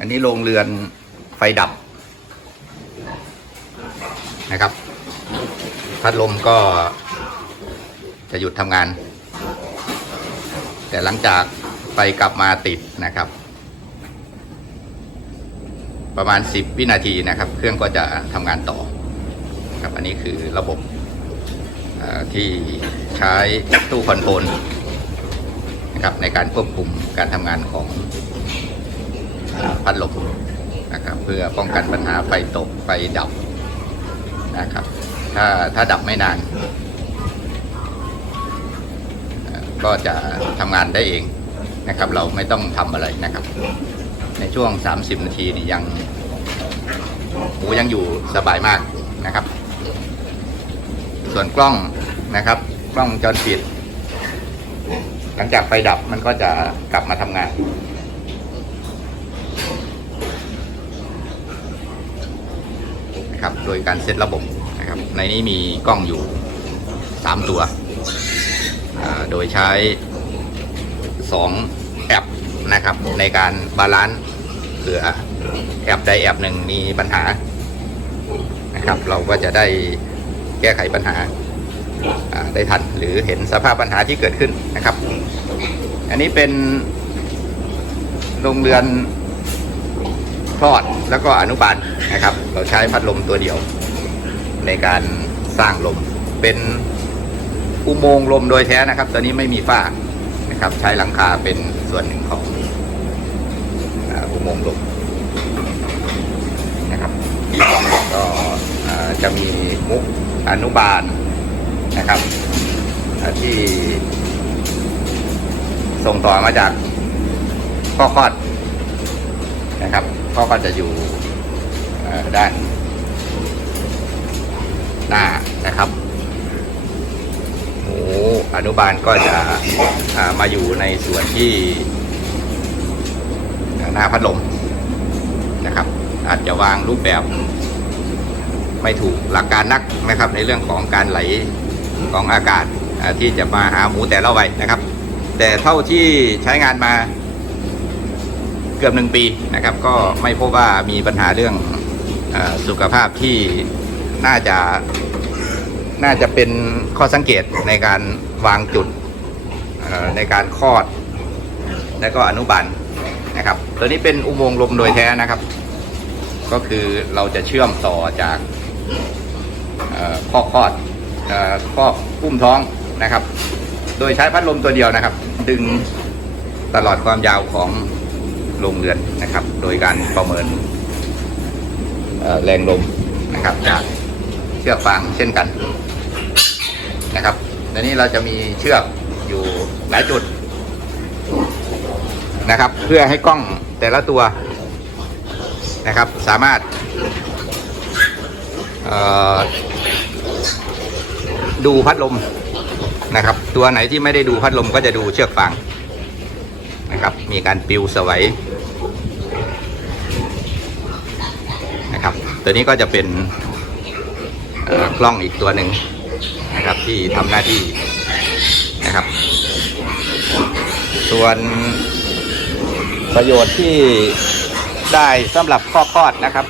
อันนี้โรงเรือนไฟดับนะครับ พัดลมก็จะหยุดทำงาน แต่หลังจากไฟกลับมาติดนะครับ ประมาณ 10 วินาทีนะครับ เครื่องก็จะทำงานต่อครับอันนี้คือระบบที่ใช้ตู้คอนโทรลนะครับในการควบคุมการทำงานของ พัดลมนะครับ เพื่อป้องกันปัญหาไฟตกไฟดับนะครับ ถ้าถ้าดับไม่นาน ก็จะทำงานได้เองนะครับ เราไม่ต้องทำอะไรนะครับ ในช่วง 30 นาทีนี่ยังหมูยังอยู่สบายมากนะครับ ส่วนกล้องนะครับ กล้องจรปิด หลังจากไฟดับมันก็จะกลับมาทำงาน นะครับ โดยการเซตระบบนะครับ ในนี้มีกล้องอยู่ 3 ตัว โดยใช้ 2 แอปนะครับ ในการบาลานซ์เผื่อแอปใดแอปหนึ่งมีปัญหานะครับ เราก็จะได้แก้ไขปัญหาได้ทันหรือเห็นสภาพปัญหาที่เกิดขึ้นนะครับ อันนี้เป็นโรงเรือน คลอดแล้วก็อนุบาลนะครับ เราใช้พัดลมตัวเดียว ในการสร้างลม เป็นอุโมงค์ลมโดยแท้นะครับตัวนี้ไม่มีฝ้านะครับ ใช้หลังคาเป็นส่วนหนึ่งของอ่าอุโมงค์ลมนะครับก็อ่าจะมีมุกอนุบาลนะครับที่ส่งต่อมาจากพ่อคลอด นะครับพ่อคลอดจะอยู่ด้านหน้านะครับหมูอนุบาลก็จะามาอยู่ในส่วนที่หน้าพัดลมนะครับ อาจจะวางรูปแบบไม่ถูกหลักการนักนะครับ ในเรื่องของการไหลของอากาศที่จะมาหาหมูแต่ละวัยนะครับ แต่เท่าที่ใช้งานมา เกือบหนึ่งปีนะครับ ก็ไม่พบว่ามีปัญหาเรื่องอสุขภาพที่น่าจะน่าจะเป็นข้อสังเกตในการวางจุดในการคลอด และก็อนุบาลนะครับ ตัวนี้เป็นอุโมงค์ลมโดยแท้นะครับ ก็คือเราจะเชื่อมต่อจากข้อคลอดข้ออุ้มท้องนะครับ โดยใช้พัดลมตัวเดียวนะครับ ดึงตลอดความยาวของ โรงเรือนนะครับ โดยการประเมินแรงลมนะครับจากเชือกฟางเช่นกันนะครับในนี้เราจะมีเชือกอยู่หลายจุดนะครับ เพื่อให้กล้องแต่ละตัวนะครับ สามารถดูพัดลมนะครับ ตัวไหนที่ไม่ได้ดูพัดลมก็จะดูเชือกฟาง นะครับ มีการปิวสวัยนะครับ ตัวนี้ก็จะเป็นกล้องอีกตัวหนึ่งนะครับที่ทำหน้าที่นะครับ ส่วนประโยชน์ที่ได้สำหรับข้อคลอดนะครับ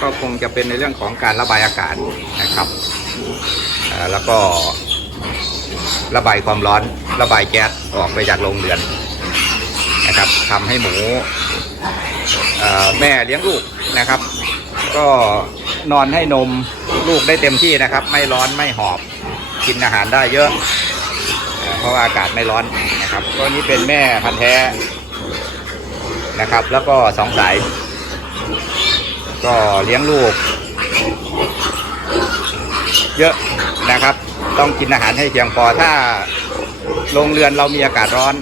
ก็คงจะเป็นในเรื่องของการระบายอากาศนะครับ แล้วก็ ระบายความร้อน ระบายแก๊สออกไปจากโรงเรือนนะครับทำให้หมูแม่เลี้ยงลูกนะครับ ก็นอนให้นมลูกได้เต็มที่นะครับ ไม่ร้อนไม่หอบกินอาหารได้เยอะเอ่อเพราะว่าอากาศไม่ร้อนนะครับก็นี้เป็นแม่พันธุ์แท้นะครับ แล้วก็สองสายก็เลี้ยงลูก เยอะนะครับ ต้องกินอาหารให้เพียงพอถ้าโรงเรือนเรามีอากาศร้อน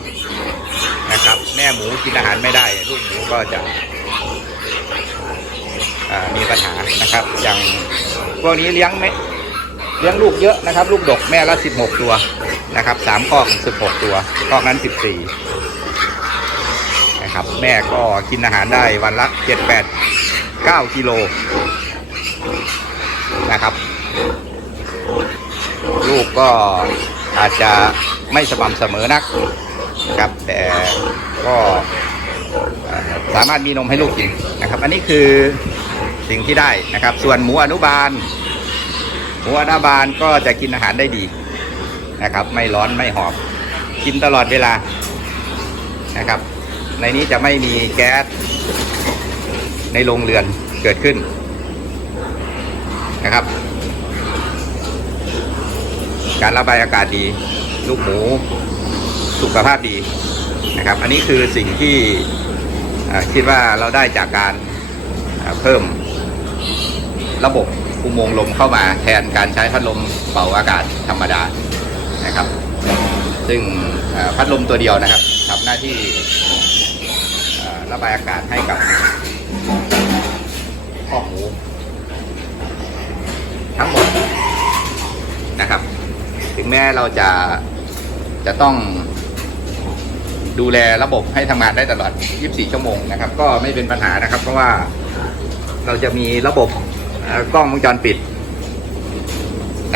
นะครับ แม่หมูกินอาหารไม่ได้ลูกหมูก็จะมีปัญหานะครับ อย่างพวกนี้เลี้ยงไม่เลี้ยงลูกเยอะนะครับ ลูกดกแม่ละสิบหกตัวนะครับสามข้อกสิบหกตัวข้อกนั้นสิบสี่นะครับ แม่ก็กินอาหารได้วันละเจ็ดแปดเก้ากิโลนะครับ ลูกก็อาจจะไม่สม่ำเสมอนักครับแต่ก็สามารถมีนมให้ลูกกินนะครับ อันนี้คือสิ่งที่ได้นะครับ ส่วนหมูอนุบาล หมูอนุบาลก็จะกินอาหารได้ดีนะครับ ไม่ร้อนไม่หอบกินตลอดเวลานะครับ ในนี้จะไม่มีแก๊สในโรงเรือนเกิดขึ้นนะครับ การระบายอากาศดี ลูกหมูสุขภาพดีนะครับ อันนี้คือสิ่งที่คิดว่าเราได้จากการเพิ่มระบบอุโมงค์ลมเข้ามาแทนการใช้พัดลมเป่าอากาศธรรมดานะครับ ซึ่งพัดลมตัวเดียวนะครับทำหน้าที่ระบายอากาศให้กับคอกหมู ทั้งหมดนะครับ ถึงแม้เราจะจะต้องดูแลระบบให้ทำงานได้ตลอด 24 ชั่วโมงนะครับ ก็ไม่เป็นปัญหานะครับ เพราะว่าเราจะมีระบบกล้องวงจรปิด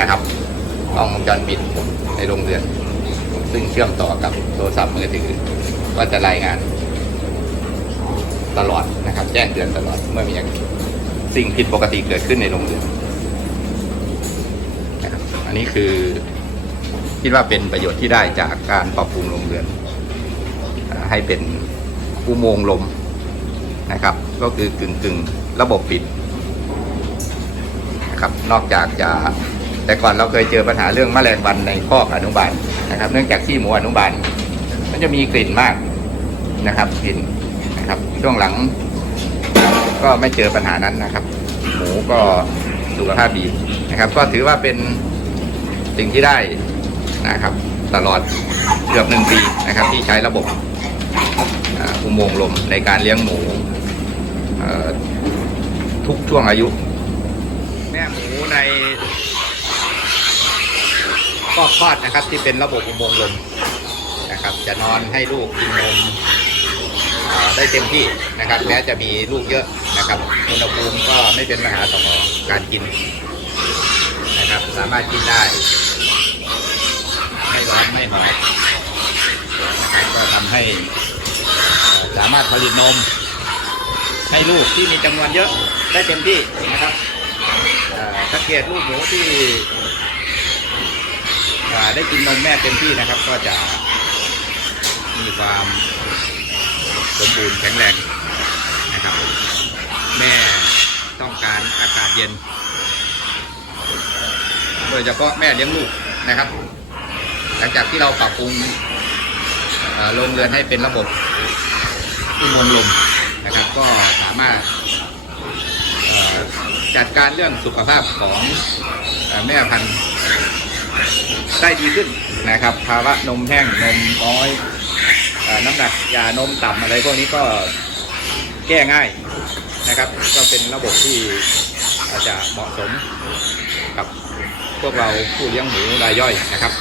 นะครับ กล้องวงจรปิดในโรงเรือน ซึ่งเชื่อมต่อกับโทรศัพท์มือถือ ก็จะรายงานตลอดนะครับ แจ้งเตือนตลอดเมื่อมีสิ่งผิดปกติเกิดขึ้นในโรงเรือนนะครับ อันนี้คือ คิดว่าเป็นประโยชน์ที่ได้จากการปรับปรุงโรงเรือน ให้เป็นอุโมงค์ลมนะครับ ก็คือกึ่งกึ่งระบบปิดนะครับนอกจากจะแต่ก่อนเราเคยเจอปัญหาเรื่องแมลงวันในคอกอนุบาลนะครับ เนื่องจากที่หมูอนุบาล มันจะมีกลิ่นมากนะครับกลิ่นนะครับช่วงหลัง ก็ไม่เจอปัญหานั้นนะครับ หมูก็สุขภาพดีนะครับ ก็ถือว่าเป็นสิ่งที่ได้ นะครับ ตลอดเกือบหนึ่งปีนะครับ ที่ใช้ระบบอุโมงค์ลมในการเลี้ยงหมูทุกช่วงอายุ แม่หมูในก็คลอดนะครับที่เป็นระบบอุโมงค์ลมนะครับ จะนอนให้ลูกกินนมได้เต็มที่นะครับแม้จะมีลูกเยอะนะครับอุณหภูมิก็ไม่เป็นปัญหาต่อการกินนะครับ สามารถกินได้ ร้อนไม่หอยนะครับก็ทำให้สามารถผลิตนม ให้ลูกที่มีจำนวนเยอะได้เต็มที่นะครับสังเกตลูกหมูที่ได้กินนมแม่เต็มที่นะครับ ก็จะมีความสมบูรณ์แข็งแรงนะครับ แม่ต้องการอากาศเย็น โดยเฉพาะแม่เลี้ยงลูกนะครับ ลังจากที่เราปรับปรุงโรงเรือนให้เป็นระบบอุโมงค์ลมนะครับ ก็สามารถจัดการเรื่องสุขภาพของแม่พันธุ์ได้ดีขึ้นนะครับ ภาวะนมแห้งนมน้อยอน้ำหนักยานมต่ำอะไรพวกนี้ก็แก้ง่ายนะครับ ก็เป็นระบบที่อาจจะเหมาะสมกับพวกเราผู้เลี้ยงหมูรายย่อยนะครับ